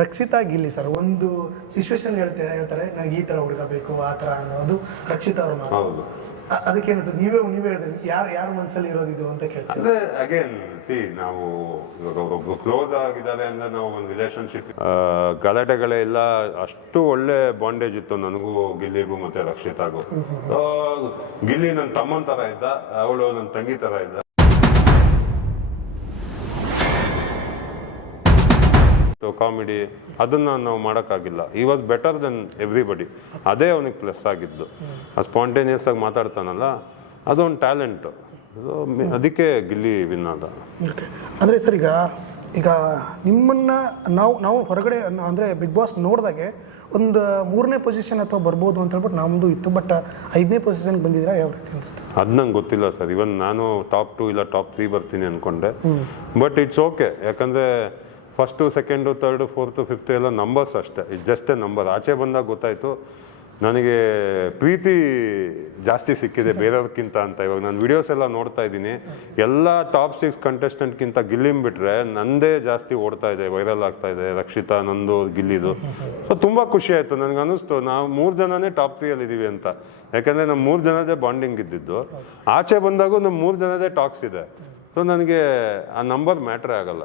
Rakshita Gilli sir ಒಂದು situation ಹೇಳ್ತಾರೆ ನನಗೆ ಈ ಥರ ಹುಡುಗ ಬೇಕು ಆ ಥರ ಅನ್ನೋದು ರಕ್ಷಿತಾ ಅವ್ರ ಮಾತು. ಹೌದು. ಅದಕ್ಕೆ ನೀವೇ ಹೇಳಿದ್ರೆ ಯಾರ ಮನಸ್ಸಲ್ಲಿ ಇರೋದಿದು ಅಂತ ಕೇಳ್ತಾರೆ. ಅಂದ್ರೆ ಅಗೇನ್ ನಾವು ಒಬ್ಬರು ಕ್ಲೋಸ್ ಆಗಿದ್ದಾರೆ ಅಂದ್ರೆ ನಾವು ಒಂದು ರಿಲೇಶನ್ಶಿಪ್ ಗಲಾಟೆಗಳೇ ಇಲ್ಲ, ಅಷ್ಟು ಒಳ್ಳೆ ಬಾಂಡೇಜ್ ಇತ್ತು ನನಗೂ ಗಿಲ್ಲಿಗೂ ಮತ್ತೆ ರಕ್ಷಿತಾಗೂ. ಗಿಲ್ಲಿ ನನ್ನ ತಮ್ಮನ ತರ ಇದ್ದ, ಅವಳು ನನ್ನ ತಂಗಿ ತರ ಇದ್ದ. ಕಾಮಿಡಿ ಅದನ್ನ ನಾವು ಮಾಡೋಕ್ಕಾಗಿಲ್ಲ. ಈ ವಾಸ್ ಬೆಟರ್ ದೆನ್ ಎವ್ರಿಬಡಿ. ಅದೇ ಅವನಿಗೆ ಪ್ಲಸ್ ಆಗಿದ್ದು. ಆ ಸ್ಪಾಂಟೇನಿಯಸ್ ಆಗಿ ಮಾತಾಡ್ತಾನಲ್ಲ, ಅದೊಂದು ಟ್ಯಾಲೆಂಟು. ಅದಕ್ಕೆ ಗಿಲ್ಲಿ ವಿನ್ ಆದ. ಅಂದರೆ ಸರ್ ಈಗ ನಿಮ್ಮನ್ನ ನಾವು ಹೊರಗಡೆ ಅಂದರೆ ಬಿಗ್ ಬಾಸ್ ನೋಡಿದಾಗೆ ಒಂದು 3ನೇ ಪೊಸಿಷನ್ ಅಥವಾ ಬರ್ಬೋದು ಅಂತ ಹೇಳ್ಬಿಟ್ಟು ನಮ್ಮದು ಇತ್ತು. ಬಟ್ 5ನೇ ಪೊಸಿಷನ್ಗೆ ಬಂದಿದ್ದೀರಾ, ಯಾವ ರೀತಿ ಅನಿಸುತ್ತೆ? ಅದು ನಂಗೆ ಗೊತ್ತಿಲ್ಲ ಸರ್. ಇವನ್ ನಾನು ಟಾಪ್ 2 ಇಲ್ಲ ಟಾಪ್ 3 ಬರ್ತೀನಿ ಅಂದ್ಕೊಂಡೆ. But it's okay. ಯಾಕಂದರೆ first, second, third, fourth, fifth ಎಲ್ಲ ನಂಬರ್ಸ್ ಅಷ್ಟೇ. It just a number. ಆಚೆ ಬಂದಾಗ ಗೊತ್ತಾಯಿತು ನನಗೆ ಪ್ರೀತಿ ಜಾಸ್ತಿ ಸಿಕ್ಕಿದೆ ಬೇರೆಯವ್ರಿಗಿಂತ ಅಂತ. ಇವಾಗ ನಾನು ವಿಡಿಯೋಸ್ ಎಲ್ಲ ನೋಡ್ತಾ ಇದ್ದೀನಿ, ಎಲ್ಲ ಟಾಪ್ 6 ಕಂಟೆಸ್ಟೆಂಟ್ಗಿಂತ ಗಿಲ್ಲಿಮ್ ಬಿಟ್ಟರೆ ನಂದೇ ಜಾಸ್ತಿ ಓಡ್ತಾ ಇದೆ, ವೈರಲ್ ಆಗ್ತಾ ಇದೆ. ರಕ್ಷಿತಾ, ನಂದು, ಗಿಲ್ಲಿದು. ಸೊ ತುಂಬ ಖುಷಿ ಆಯಿತು. ನನಗೆ ಅನ್ನಿಸ್ತು ನಾವು 3 ಜನನೇ ಟಾಪ್ 3 ಇದ್ದೀವಿ ಅಂತ. ಯಾಕಂದರೆ ನಮ್ಮ 3 ಜನದೇ ಬಾಂಡಿಂಗ್ ಇದ್ದಿದ್ದು. ಆಚೆ ಬಂದಾಗೂ ನಮ್ಮ 3 ಜನದೇ ಟಾಕ್ಸ್ ಇದೆ. ಸೊ ನನಗೆ ಆ ನಂಬರ್ ಮ್ಯಾಟ್ರೇ ಆಗಲ್ಲ,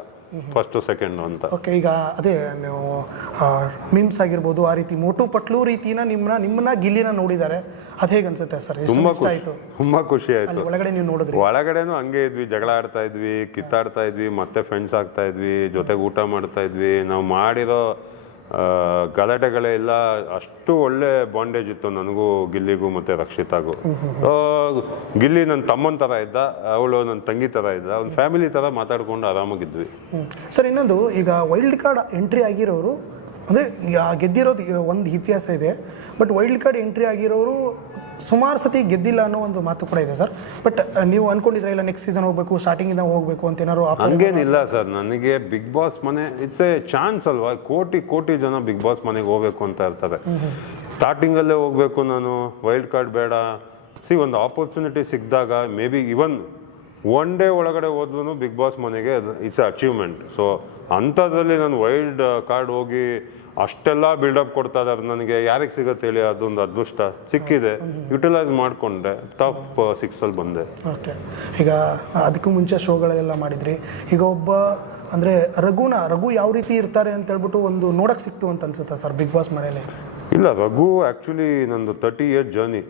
ಫಸ್ಟು ಸೆಕೆಂಡು ಅಂತ. ಓಕೆ. ಈಗ ಅದೇ ನೀವು ಮೀಮ್ಸ್ ಆಗಿರ್ಬೋದು, ಆ ರೀತಿ ಮೋಟು ಪಟ್ಲು ರೀತಿನ ನಿಮ್ಮನ್ನ ಗಿಲ್ಲಿನ ನೋಡಿದ್ದಾರೆ. ಅದು ಹೇಗೆ ಅನ್ಸುತ್ತೆ ಸರ್? ತುಂಬ ಖುಷಿ ಆಯಿತು. ಒಳಗಡೆ ನೀವು ನೋಡಿದ್ರಿ? ಒಳಗಡೆನೂ ಹಂಗೆ ಇದ್ವಿ, ಜಗಳ ಆಡ್ತಾ ಇದ್ವಿ, ಕಿತ್ತಾಡ್ತಾ ಇದ್ವಿ, ಮತ್ತೆ ಫ್ರೆಂಡ್ಸ್ ಆಗ್ತಾ ಇದ್ವಿ, ಜೊತೆಗೆ ಊಟ ಮಾಡ್ತಾ ಇದ್ವಿ. ನಾವು ಮಾಡಿರೋ ಗಲಾಟೆಗಳೇ ಇಲ್ಲ, ಅಷ್ಟು ಒಳ್ಳೆ ಬಾಂಡೇಜ್ ಇತ್ತು ನನಗೂ ಗಿಲ್ಲಿಗೂ ಮತ್ತೆ ರಕ್ಷಿತಾಗೂ. ಗಿಲ್ಲಿ ನನ್ನ ತಮ್ಮನ ಥರ ಇದ್ದ, ಅವಳು ನನ್ನ ತಂಗಿ ಥರ ಇದ್ದ. ಒಂದು ಫ್ಯಾಮಿಲಿ ಥರ ಮಾತಾಡ್ಕೊಂಡು ಆರಾಮಾಗಿದ್ವಿ. ಸರ್, ಇನ್ನೊಂದು, ಈಗ ವೈಲ್ಡ್ ಕಾರ್ಡ್ ಎಂಟ್ರಿ ಆಗಿರೋರು ಅಂದರೆ ಗೆದ್ದಿರೋದು ಒಂದು ಇತಿಹಾಸ ಇದೆ. ಬಟ್ ವೈಲ್ಡ್ ಕಾರ್ಡ್ ಎಂಟ್ರಿ ಆಗಿರೋರು ಸುಮಾರು ಸತಿ ಗೆದ್ದಿಲ್ಲ ಅನ್ನೋ ಒಂದು ಮಾತು ಕೂಡ ಇದೆ ಸರ್. ಬಟ್ ನೀವು ಅನ್ಕೊಂಡಿದ್ರೆ ಇಲ್ಲ ನೆಕ್ಸ್ಟ್ ಸೀಸನ್ ಹೋಗ್ಬೇಕು, ಸ್ಟಾರ್ಟಿಂಗಿಂದ ಹೋಗ್ಬೇಕು ಅಂತ ಏನಾದ್ರು? ಹಂಗೇನಿಲ್ಲ ಸರ್. ನನಗೆ ಬಿಗ್ ಬಾಸ್ ಮನೆ ಇಟ್ಸ್ ಎ ಚಾನ್ಸ್ ಅಲ್ವಾ. ಕೋಟಿ ಜನ ಬಿಗ್ ಬಾಸ್ ಮನೆಗೆ ಹೋಗ್ಬೇಕು ಅಂತ ಇರ್ತಾರೆ. ಸ್ಟಾರ್ಟಿಂಗಲ್ಲೇ ಹೋಗ್ಬೇಕು ನಾನು, ವೈಲ್ಡ್ ಕಾರ್ಡ್ ಬೇಡ. ಒಂದು ಆಪರ್ಚುನಿಟಿ ಸಿಕ್ಕಿದಾಗ ಮೇ ಬಿ ಇವನ್ 1 ಡೇ ಒಳಗಡೆ ಹೋದ್ರೂ ಬಿಗ್ ಬಾಸ್ ಮನೆಗೆ ಇಟ್ಸ್ ಎ ಅಚೀವ್ಮೆಂಟ್. ಸೊ ಅಂಥದ್ರಲ್ಲಿ ನಾನು ವೈಲ್ಡ್ ಕಾರ್ಡ್ ಹೋಗಿ ಅಷ್ಟೆಲ್ಲ ಬಿಲ್ಡಪ್ ಕೊಡ್ತಾ ಇದ್ದಾರೆ ನನಗೆ. ಯಾರಿಗೆ ಸಿಗುತ್ತೆ ಹೇಳಿ? ಅದೊಂದು ಅದೃಷ್ಟ ಸಿಕ್ಕಿದೆ, ಯುಟಿಲೈಸ್ ಮಾಡಿಕೊಂಡೆ, ಟಾಪ್ 6 ಬಂದೆ. ಓಕೆ. ಈಗ ಅದಕ್ಕೂ ಮುಂಚೆ ಶೋಗಳೆಲ್ಲ ಮಾಡಿದ್ರಿ. ಈಗ ಒಬ್ಬ ಅಂದರೆ ರಘು ಯಾವ ರೀತಿ ಇರ್ತಾರೆ ಅಂತ ಹೇಳ್ಬಿಟ್ಟು ಒಂದು ನೋಡಕ್ಕೆ ಸಿಕ್ತು ಅಂತ ಅನ್ಸುತ್ತಾ ಸರ್ ಬಿಗ್ ಬಾಸ್ ಮನೇಲಿ? ಇಲ್ಲ, ರಘು ಆ್ಯಕ್ಚುಲಿ ನಂದು 30 ಇಯರ್ ಜರ್ನಿ.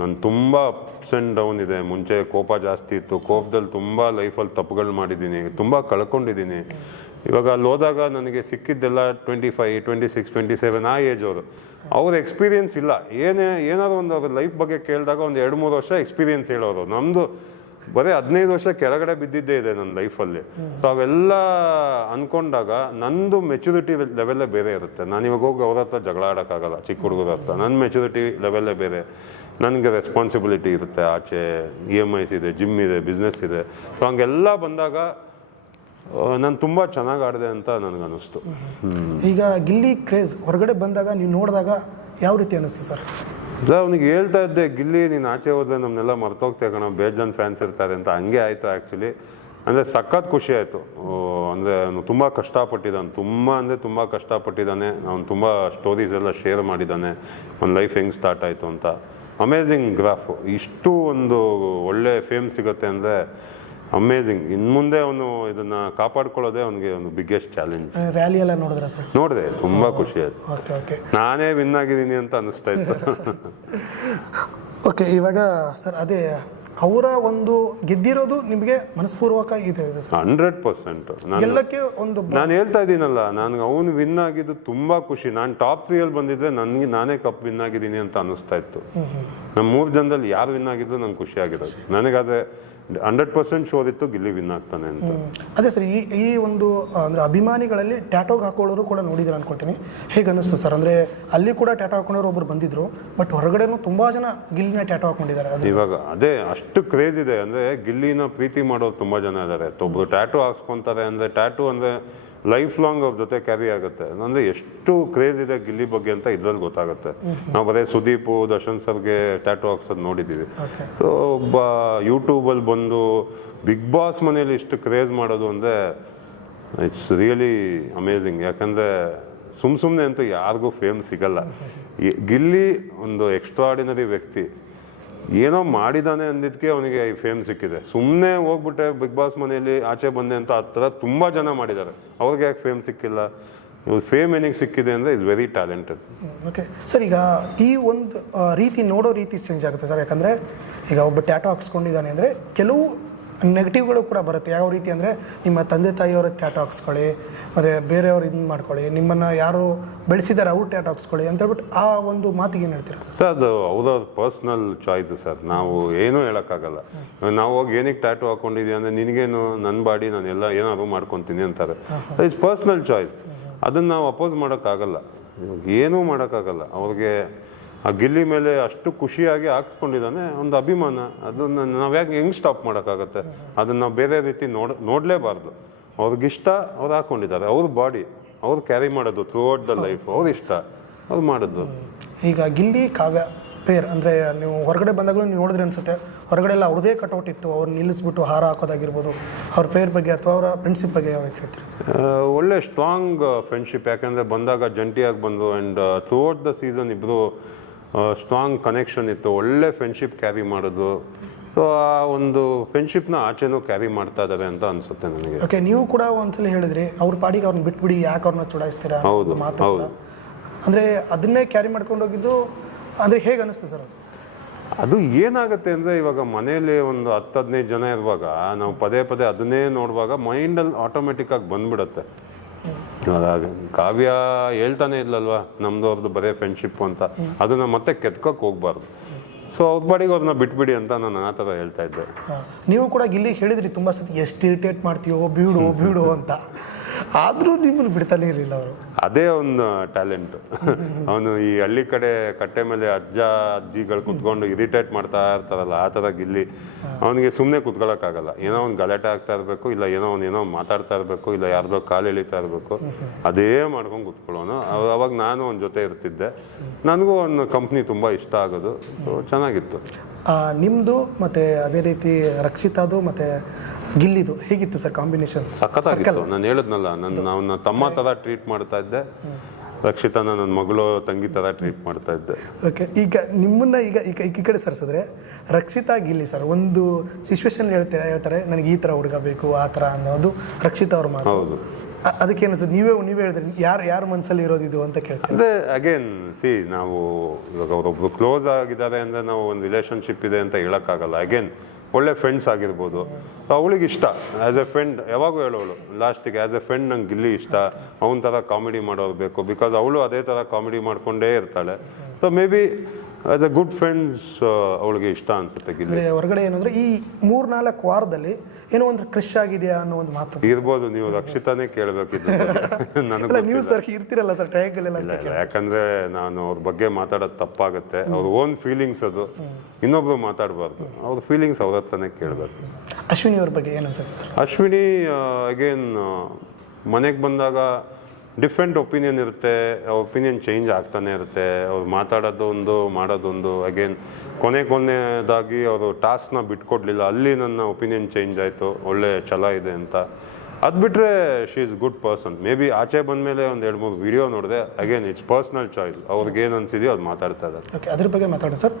ನಾನು ತುಂಬ ಅಪ್ಸ್ ಆ್ಯಂಡ್ ಡೌನ್ ಇದೆ. ಮುಂಚೆ ಕೋಪ ಜಾಸ್ತಿ ಇತ್ತು. ಕೋಪದಲ್ಲಿ ತುಂಬ ಲೈಫಲ್ಲಿ ತಪ್ಪುಗಳು ಮಾಡಿದ್ದೀನಿ, ತುಂಬ ಕಳ್ಕೊಂಡಿದ್ದೀನಿ. ಇವಾಗ ಅಲ್ಲಿ ಹೋದಾಗ ನನಗೆ ಸಿಕ್ಕಿದ್ದೆಲ್ಲ 25, 26, 27 ಆ ಏಜ್ ಅವರು. ಅವ್ರ ಎಕ್ಸ್ಪೀರಿಯನ್ಸ್ ಇಲ್ಲ. ಏನಾದ್ರು ಒಂದು ಅವ್ರ ಲೈಫ್ ಬಗ್ಗೆ ಕೇಳಿದಾಗ ಒಂದು 2-3 ವರ್ಷ ಎಕ್ಸ್ಪೀರಿಯನ್ಸ್ ಹೇಳೋರು. ನಮ್ಮದು ಬರೀ 15 ವರ್ಷ ಕೆಳಗಡೆ ಬಿದ್ದಿದ್ದೇ ಇದೆ ನನ್ನ ಲೈಫಲ್ಲಿ. ಸೊ ಅವೆಲ್ಲ ಅಂದ್ಕೊಂಡಾಗ ನಂದು ಮೆಚುರಿಟಿ ಲೆವೆಲ್ಲೇ ಬೇರೆ ಇರುತ್ತೆ. ನಾನು ಇವಾಗ ಹೋಗಿ ಅವ್ರ ಹತ್ರ ಜಗಳ ಆಡೋಕ್ಕಾಗಲ್ಲ, ಚಿಕ್ಕ ಹುಡುಗರ ಹತ್ರ. ನನ್ನ ಮೆಚುರಿಟಿ ಲೆವೆಲ್ಲೇ ಬೇರೆ. ನನಗೆ ರೆಸ್ಪಾನ್ಸಿಬಿಲಿಟಿ ಇರುತ್ತೆ. ಆಚೆ EMIs ಇದೆ, ಜಿಮ್ ಇದೆ, ಬಿಸ್ನೆಸ್ ಇದೆ. ಸೊ ಹಂಗೆಲ್ಲ ಬಂದಾಗ ನಾನು ತುಂಬ ಚೆನ್ನಾಗಿ ಆಡಿದೆ ಅಂತ ನನಗನ್ನಿಸ್ತು. ಈಗ ಗಿಲ್ಲಿ ಕ್ರೇಜ್ ಹೊರಗಡೆ ಬಂದಾಗ ನೀವು ನೋಡಿದಾಗ ಯಾವ ರೀತಿ ಅನ್ನಿಸ್ತು ಸರ್? ಅವನಿಗೆ ಹೇಳ್ತಾ ಇದ್ದೆ, ಗಿಲ್ಲಿ ನೀನು ಆಚೆ ಹೋದ್ರೆ ನಮ್ಮನ್ನೆಲ್ಲ ಮರ್ತೋಗ್ತೇವೆ ಕಣ, ಬೇಜಾನ್ ಫ್ಯಾನ್ಸ್ ಇರ್ತಾರೆ ಅಂತ. ಹಂಗೆ ಆಯಿತು ಆ್ಯಕ್ಚುಲಿ. ಅಂದರೆ ಸಖತ್ ಖುಷಿ ಆಯಿತು. ಅಂದರೆ ಅವನು ತುಂಬ ಕಷ್ಟಪಟ್ಟಿದ್ದಾನೆ, ತುಂಬ ಕಷ್ಟಪಟ್ಟಿದ್ದಾನೆ. ಅವನು ತುಂಬ ಸ್ಟೋರೀಸ್ ಎಲ್ಲ ಶೇರ್ ಮಾಡಿದ್ದಾನೆ, ಅವ್ನ ಲೈಫ್ ಹೆಂಗೆ ಸ್ಟಾರ್ಟ್ ಆಯಿತು ಅಂತ. Amazing graph. ಇಷ್ಟು ಒಂದು ಒಳ್ಳೆ ಫೇಮ್ ಸಿಗುತ್ತೆ ಅಂದರೆ ಅಮೇಝಿಂಗ್. ಇನ್ನು ಮುಂದೆ ಅವನು ಇದನ್ನು ಕಾಪಾಡ್ಕೊಳ್ಳೋದೇ ಅವನಿಗೆ ಒಂದು ಬಿಗ್ಗೆಸ್ಟ್ ಚಾಲೆಂಜ್. ರ್ಯಾಲಿ ಎಲ್ಲ ನೋಡಿದ್ರೆ ಸರ್? ನೋಡಿದೆ, ತುಂಬ ಖುಷಿ ಆಯಿತು. ನಾನೇ ವಿನ್ ಆಗಿದ್ದೀನಿ ಅಂತ ಅನ್ನಿಸ್ತಾ ಇತ್ತು. ಓಕೆ. ಇವಾಗ ಸರ್ ಅದೇ ಅವರ ಒಂದು ಗೆದ್ದಿರೋದು ನಿಮಗೆ ಮನಸ್ಪೂರ್ವಕ ಇದೆ? 100%. ನಾನು ಹೇಳ್ತಾ ಇದ್ದೀನಲ್ಲ, ನನಗೆ ಅವನು ವಿನ್ ಆಗಿದ್ದು ತುಂಬ ಖುಷಿ. ನಾನು ಟಾಪ್ 3 ಬಂದಿದ್ದೆ ನಾನೇ ಕಪ್ ವಿನ್ ಆಗಿದ್ದೀನಿ ಅಂತ ಅನ್ನಿಸ್ತಾ ಇತ್ತು. ನಮ್ಮ 3 ಜನದಲ್ಲಿ ಯಾರು ವಿನ್ ಆಗಿದ್ರು ನಂಗೆ ಖುಷಿ ಆಗಿರೋದು. ನನಗದೇ 100% ಶೋರ್ ಇತ್ತು ಗಿಲ್ಲಿ ವಿನ್ ಆಗ್ತಾನೆ ಅಂತ. ಅದೇ ಸರ್, ಈ ಒಂದು ಅಂದರೆ ಅಭಿಮಾನಿಗಳಲ್ಲಿ ಟ್ಯಾಟೋಗೆ ಹಾಕೊಳ್ಳೋರು ಕೂಡ ನೋಡಿದ್ರೆ ಅನ್ಕೊಳ್ತೀನಿ. ಹೇಗೆ ಅನ್ನಿಸ್ತು ಸರ್? ಅಂದರೆ ಅಲ್ಲಿ ಕೂಡ ಟ್ಯಾಟೋ ಹಾಕೊಂಡವ್ರು ಒಬ್ರು ಬಂದಿದ್ರು, ಬಟ್ ಹೊರಗಡೆನೂ ತುಂಬ ಜನ ಗಿಲ್ಲಿನ ಟ್ಯಾಟೋ ಹಾಕೊಂಡಿದ್ದಾರೆ. ಇವಾಗ ಅದೇ ಅಷ್ಟು ಕ್ರೇಜ್ ಇದೆ. ಅಂದರೆ ಗಿಲ್ಲಿನ ಪ್ರೀತಿ ಮಾಡೋರು ತುಂಬ ಜನ ಇದ್ದಾರೆ. ಒಬ್ಬರು ಟ್ಯಾಟೋ ಹಾಕ್ಸ್ಕೊತಾರೆ. ಅಂದರೆ ಟ್ಯಾಟೋ ಅಂದರೆ ಲೈಫ್ ಲಾಂಗ್ ಅವ್ರ ಜೊತೆ ಕ್ಯಾರಿ ಆಗುತ್ತೆ. ಅಂದರೆ ಎಷ್ಟು ಕ್ರೇಜ್ ಇದೆ ಗಿಲ್ಲಿ ಬಗ್ಗೆ ಅಂತ ಇದ್ರಲ್ಲಿ ಗೊತ್ತಾಗುತ್ತೆ. ನಾವು ಬರೀ ಸುದೀಪು, ದರ್ಶನ್ ಸರ್ಗೆ ಟ್ಯಾಟೋ ಹಾಕ್ಸೋದು ನೋಡಿದ್ದೀವಿ. ಸೊ ಒಬ್ಬ ಯೂಟ್ಯೂಬಲ್ಲಿ ಬಂದು ಬಿಗ್ ಬಾಸ್ ಮನೇಲಿ ಇಷ್ಟು ಕ್ರೇಜ್ ಮಾಡೋದು ಅಂದರೆ ಇಟ್ಸ್ ರಿಯಲಿ ಅಮೇಝಿಂಗ್. ಯಾಕಂದರೆ ಸುಮ್ಮನೆ ಅಂತೂ ಯಾರಿಗೂ ಫೇಮ್ ಸಿಗಲ್ಲ. ಗಿಲ್ಲಿ ಒಂದು ಎಕ್ಸ್ಟ್ರಾರ್ಡಿನರಿ ವ್ಯಕ್ತಿ. ಏನೋ ಮಾಡಿದಾನೆ ಅಂದಿದ್ದಕ್ಕೆ ಅವನಿಗೆ ಈ ಫೇಮ್ ಸಿಕ್ಕಿದೆ. ಸುಮ್ಮನೆ ಹೋಗ್ಬಿಟ್ಟೆ ಬಿಗ್ ಬಾಸ್ ಮನೆಯಲ್ಲಿ ಆಚೆ ಬಂದೆ ಅಂತ ಆ ಥರ ತುಂಬ ಜನ ಮಾಡಿದ್ದಾರೆ. ಅವ್ರಿಗೆ ಯಾಕೆ ಫೇಮ್ ಸಿಕ್ಕಿಲ್ಲ? ಫೇಮ್ ಏನಿಗೆ ಸಿಕ್ಕಿದೆ ಅಂದರೆ is very talented. Okay sir, ಈಗ ಈ ಒಂದು ರೀತಿ ನೋಡೋ ರೀತಿ ಚೇಂಜ್ ಆಗುತ್ತೆ ಸರ್. ಯಾಕಂದರೆ ಈಗ ಒಬ್ಬ ಟ್ಯಾಟೋ ಹಾಕ್ಸ್ಕೊಂಡಿದ್ದಾನೆ ಅಂದರೆ ಕೆಲವು ನೆಗೆಟಿವ್ಗಳು ಕೂಡ ಬರುತ್ತೆ. ಯಾವ ರೀತಿ ಅಂದರೆ ನಿಮ್ಮ ತಂದೆ ತಾಯಿಯವರ ಟ್ಯಾಟೋ ಹಾಕ್ಸ್ಕೊಳ್ಳಿ, ಮತ್ತು ಬೇರೆಯವ್ರು ಇದನ್ನ ಮಾಡ್ಕೊಳ್ಳಿ, ನಿಮ್ಮನ್ನು ಯಾರು ಬೆಳೆಸಿದ್ದಾರೆ ಅವ್ರು ಟ್ಯಾಟೋ ಹಾಕ್ಸ್ಕೊಳ್ಳಿ ಅಂತ ಹೇಳ್ಬಿಟ್ಟು ಆ ಒಂದು ಮಾತಿಗೆ ಏನು ಹೇಳ್ತೀರಾ ಸರ್? ಅದು ಅವ್ರವ್ರ ಪರ್ಸ್ನಲ್ ಚಾಯ್ಸು ಸರ್. ನಾವು ಏನೂ ಹೇಳೋಕ್ಕಾಗಲ್ಲ. ನಾವು ಹೋಗಿ ಏನಕ್ಕೆ ಟ್ಯಾಟೋ ಹಾಕ್ಕೊಂಡಿದ್ದೀವಿ ಅಂದರೆ ನಿನಗೇನು, ನನ್ನ ಬಾಡಿ ನಾನೆಲ್ಲ ಏನಾದ್ರು ಮಾಡ್ಕೊತೀನಿ ಅಂತಾರೆ. It's personal choice. ಅದನ್ನು ನಾವು ಅಪೋಸ್ ಮಾಡೋಕ್ಕಾಗಲ್ಲ, ಏನೂ ಮಾಡೋಕ್ಕಾಗಲ್ಲ. ಅವ್ರಿಗೆ ಆ ಗಿಲ್ಲಿ ಮೇಲೆ ಅಷ್ಟು ಖುಷಿಯಾಗಿ ಹಾಕ್ಸ್ಕೊಂಡಿದ್ದಾನೆ, ಒಂದು ಅಭಿಮಾನ. ಅದನ್ನು ನಾವು ಯಾಕೆ ಹೆಂಗೆ ಸ್ಟಾಪ್ ಮಾಡೋಕ್ಕಾಗತ್ತೆ? ಅದನ್ನು ನಾವು ಬೇರೆ ರೀತಿ ನೋಡಲೇಬಾರ್ದು. ಅವ್ರಿಗಿಷ್ಟ, ಅವ್ರು ಹಾಕ್ಕೊಂಡಿದ್ದಾರೆ, ಅವ್ರ ಬಾಡಿ ಅವ್ರು ಕ್ಯಾರಿ ಮಾಡೋದು ಥ್ರೂ ಔಟ್ ದ ಲೈಫ್. ಅವ್ರ ಇಷ್ಟ, ಅವ್ರು ಮಾಡೋದು. ಈಗ ಗಿಲ್ಲಿ ಕಾವ್ಯ ಪೇರ್ ಅಂದರೆ ನೀವು ಹೊರಗಡೆ ಬಂದಾಗಲೂ ನೀವು ನೋಡಿದ್ರೆ ಅನಿಸುತ್ತೆ, ಹೊರಗಡೆ ಎಲ್ಲ ಅವ್ರದೇ ಕಟೌಟ್ ಇತ್ತು, ಅವ್ರು ನಿಲ್ಲಿಸ್ಬಿಟ್ಟು ಹಾರ ಹಾಕೋದಾಗಿರ್ಬೋದು. ಅವ್ರ ಪೇರ್ ಬಗ್ಗೆ ಅಥವಾ ಅವರ ಫ್ರೆಂಡ್ಶಿಪ್ ಬಗ್ಗೆ ಯಾವ ಹೇಳ್ತೀರಿ? ಒಳ್ಳೆ ಸ್ಟ್ರಾಂಗ್ ಫ್ರೆಂಡ್ಶಿಪ್. ಯಾಕೆಂದರೆ ಬಂದಾಗ ಜಂಟಿಯಾಗಿ ಬಂದು and through out the season ಇಬ್ಬರು ಸ್ಟ್ರಾಂಗ್ ಕನೆಕ್ಷನ್ ಇತ್ತು. ಒಳ್ಳೆ ಫ್ರೆಂಡ್ಶಿಪ್ ಕ್ಯಾರಿ ಮಾಡೋದು. ಸೊ ಆ ಒಂದು ಫ್ರೆಂಡ್ಶಿಪ್ನ ಆಚೆನೂ ಕ್ಯಾರಿ ಮಾಡ್ತಾ ಇದ್ದಾರೆ ಅಂತ ಅನಿಸುತ್ತೆ ನನಗೆ. ಓಕೆ, ನೀವು ಕೂಡ ಒಂದ್ಸಲ ಹೇಳಿದ್ರಿ ಅವ್ರ ಪಾಡಿಗೆ ಅವ್ರನ್ನ ಬಿಟ್ಬಿಡಿ, ಯಾಕೆ ಅವ್ರನ್ನ ಚುಡಾಯಿಸ್ತೀರಾ? ಹೌದು, ಹೌದು. ಅಂದರೆ ಅದನ್ನೇ ಕ್ಯಾರಿ ಮಾಡ್ಕೊಂಡು ಹೋಗಿದ್ದು ಅಂದರೆ ಹೇಗೆ ಅನ್ನಿಸ್ತು ಸರ್ ಅದು? ಅದು ಏನಾಗುತ್ತೆ ಅಂದರೆ ಇವಾಗ ಮನೆಯಲ್ಲಿ ಒಂದು 10-15 ಜನ ಇರುವಾಗ ನಾವು ಪದೇ ಪದೇ ಅದನ್ನೇ ನೋಡುವಾಗ ಮೈಂಡಲ್ಲಿ ಆಟೋಮೆಟಿಕ್ಕಾಗಿ ಬಂದ್ಬಿಡುತ್ತೆ. ಕಾವ್ಯ ಹೇಳ್ತಾನೆ ಇಲ್ಲಲ್ವಾ ನಮ್ದು ಅವ್ರದ್ದು ಬರೀ ಫ್ರೆಂಡ್ಶಿಪ್ ಅಂತ. ಅದನ್ನು ಮತ್ತೆ ಕೆತ್ಕೋಕ್ಕೆ ಹೋಗ್ಬಾರ್ದು. ಸೊ ಅವ್ರ ಬಾಡಿಗೆ ಅವ್ರನ್ನ ಬಿಟ್ಬಿಡಿ ಅಂತ ನಾನು ಆ ಥರ ಹೇಳ್ತಾ ಇದ್ದೆ. ನೀವು ಕೂಡ ಗಿಲ್ಲಿ ಹೇಳಿದ್ರಿ ತುಂಬ ಸತಿ, ಎಷ್ಟು ಇರಿಟೇಟ್ ಮಾಡ್ತೀವೋ, ಬೀಡು ಅಂತ. ಆದರೂ ನಿಮ್ಮನ್ನು ಬಿಡ್ತಾನೆ ಇರಲಿಲ್ಲ ಅವರು. ಅದೇ ಒಂದು ಟ್ಯಾಲೆಂಟ್. ಅವನು ಈ ಹಳ್ಳಿ ಕಡೆ ಕಟ್ಟೆ ಮೇಲೆ ಅಜ್ಜಿಗಳು ಕುತ್ಕೊಂಡು ಇರಿಟೇಟ್ ಮಾಡ್ತಾ ಇರ್ತಾರಲ್ಲ, ಆ ಥರ ಗಿಲ್ಲಿ. ಅವನಿಗೆ ಸುಮ್ಮನೆ ಕುತ್ಕೊಳ್ಳೋಕ್ಕಾಗಲ್ಲ. ಏನೋ ಒಂದು ಗಲಾಟೆ ಆಗ್ತಾ ಇರಬೇಕು, ಇಲ್ಲ ಏನೋ ಮಾತಾಡ್ತಾ ಇರಬೇಕು, ಇಲ್ಲ ಯಾರ್ದೋ ಕಾಲು ಎಳಿತಾ ಇರಬೇಕು, ಅದೇ ಮಾಡ್ಕೊಂಡು ಕುತ್ಕೊಳ್ಳೋನು. ಅವಾಗ ನಾನು ಅವನ ಜೊತೆ ಇರ್ತಿದ್ದೆ. ನನಗೂ ಒಂದು ಕಂಪ್ನಿ ತುಂಬ ಇಷ್ಟ ಆಗೋದು. ಸೊ ಚೆನ್ನಾಗಿತ್ತು. ನಿಮ್ಮದು ಮತ್ತು ಅದೇ ರೀತಿ ರಕ್ಷಿತಾದು ಮತ್ತು ಗಿಲ್ಲಿದು ಹೇಗಿತ್ತು ಸರ್ ಕಾಂಬಿನೇಷನ್? ಸಖತ್ತಾಗಿತ್ತು. ನಾನು ಹೇಳಿದ್ನಲ್ಲ, ನನ್ನ ತಮ್ಮ ಥರ ಟ್ರೀಟ್ ಮಾಡ್ತಾ ಇದ್ದೆ, ರಕ್ಷಿತಾನ ನನ್ನ ಮಗಳು ತಂಗಿ ಥರ ಟ್ರೀಟ್ ಮಾಡ್ತಾ ಇದ್ದೆ. ಓಕೆ, ಈಗ ನಿಮ್ಮನ್ನ ಈಗ ಈ ಕಡೆ ಸರ್ಸಿದ್ರೆ ರಕ್ಷಿತಾ ಗಿಲ್ಲಿ ಸರ್ ಒಂದು ಸಿಚುವೇಶನ್ ಹೇಳ್ತಾರೆ ನನಗೆ ಈ ಥರ ಹುಡುಗ ಬೇಕು, ಆ ಥರ ಅನ್ನೋದು ರಕ್ಷಿತಾ ಅವ್ರ ಮಾತು. ಹೌದು. ಅದಕ್ಕೆ ಅನಿಸುತ್ತೆ ನೀವೇ ಹೇಳಿದ್ರಿ ಯಾರ ಮನಸ್ಸಲ್ಲಿ ಇರೋದು ಇದು ಅಂತ ಕೇಳ್ತಾರೆ. ಅದೇ ಅಗೇನ್ ನಾವು ಇವಾಗ ಅವರೊಬ್ರು ಕ್ಲೋಸ್ ಆಗಿದ್ದಾರೆ ಅಂದರೆ ನಾವು ಒಂದು ರಿಲೇಷನ್ಶಿಪ್ ಇದೆ ಅಂತ ಹೇಳೋಕ್ಕಾಗಲ್ಲ. ಅಗೇನ್ ಒಳ್ಳೆ ಫ್ರೆಂಡ್ಸ್ ಆಗಿರ್ಬೋದು. ಅವಳಿಗೆ ಇಷ್ಟ ಆ್ಯಸ್ ಎ ಫ್ರೆಂಡ್. ಯಾವಾಗೂ ಹೇಳೋಳು ಲಾಸ್ಟಿಗೆ, ಆ್ಯಸ್ ಎ ಫ್ರೆಂಡ್ ನಂಗೆ ಗಿಲ್ಲಿ ಇಷ್ಟ, ಅವನ ಥರ ಕಾಮಿಡಿ ಮಾಡೋರು ಬೇಕು. ಬಿಕಾಸ್ ಅವಳು ಅದೇ ಥರ ಕಾಮಿಡಿ ಮಾಡ್ಕೊಂಡೇ ಇರ್ತಾಳೆ. So may be as A good friends ಅವಳಿಗೆ ಇಷ್ಟ ಅನ್ಸುತ್ತೆ ಗಿಲ್ಲಿ. ಹೊರಗಡೆ ಏನಂದ್ರೆ ಈ 3-4 ವಾರದಲ್ಲಿ ಏನೋ ಒಂದು ಕ್ರಶ್ ಆಗಿದೆಯಾ ಅನ್ನೋ ಒಂದು ಮಾತು ಇರ್ಬೋದು. ನೀವು ರಕ್ಷಿತಾನೇ ಕೇಳಬೇಕಿತ್ತು ನನಗೆ. ನೀವು ಸರ್ ಇರ್ತಿರಲ್ಲ ಸರ್ ಟ್ರಯಾಂಗಲ್ ಎಲ್ಲ. ಯಾಕಂದ್ರೆ ನಾನು ಅವ್ರ ಬಗ್ಗೆ ಮಾತಾಡೋದು ತಪ್ಪಾಗುತ್ತೆ. ಅವ್ರ ಓನ್ ಫೀಲಿಂಗ್ಸ್ ಅದು, ಇನ್ನೊಬ್ರು ಮಾತಾಡಬಾರ್ದು. ಅವ್ರ ಫೀಲಿಂಗ್ಸ್ ಅವ್ರ ಹತ್ರನೇ ಕೇಳಬೇಕು. ಅಶ್ವಿನಿ ಅವ್ರ ಬಗ್ಗೆ ಏನು ಅನ್ಸುತ್ತೆ ಸರ್? ಅಶ್ವಿನಿ ಅಗೇನ್ ಮನೆಗೆ ಬಂದಾಗ ಡಿಫ್ರೆಂಟ್ ಒಪಿನಿಯನ್ ಇರುತ್ತೆ. ಒಪಿನಿಯನ್ ಚೇಂಜ್ ಆಗ್ತಾನೆ ಇರುತ್ತೆ. ಅವ್ರು ಮಾತಾಡೋದೊಂದು ಮಾಡೋದೊಂದು. ಅಗೇನ್ ಕೊನೆಯದಾಗಿ ಅವರು ಟಾಸ್ಕ್ನ ಬಿಟ್ಕೊಡ್ಲಿಲ್ಲ, ಅಲ್ಲಿ ನನ್ನ ಒಪಿನಿಯನ್ ಚೇಂಜ್ ಆಯಿತು. ಒಳ್ಳೆ ಛಲ ಇದೆ ಅಂತ. ಅದು ಬಿಟ್ಟರೆ she is good person. May be ಆಚೆ ಬಂದಮೇಲೆ ಒಂದು 2-3 ವಿಡಿಯೋ ನೋಡಿದೆ. Again it's personal choice. ಅವ್ರಿಗೆ ಏನು ಅನ್ಸಿದೆಯೋ ಅದು ಮಾತಾಡ್ತಾ ಇದ್ದಾರೆ. ಓಕೆ, ಅದ್ರ ಬಗ್ಗೆ ಮಾತಾಡೋಣ ಸರ್.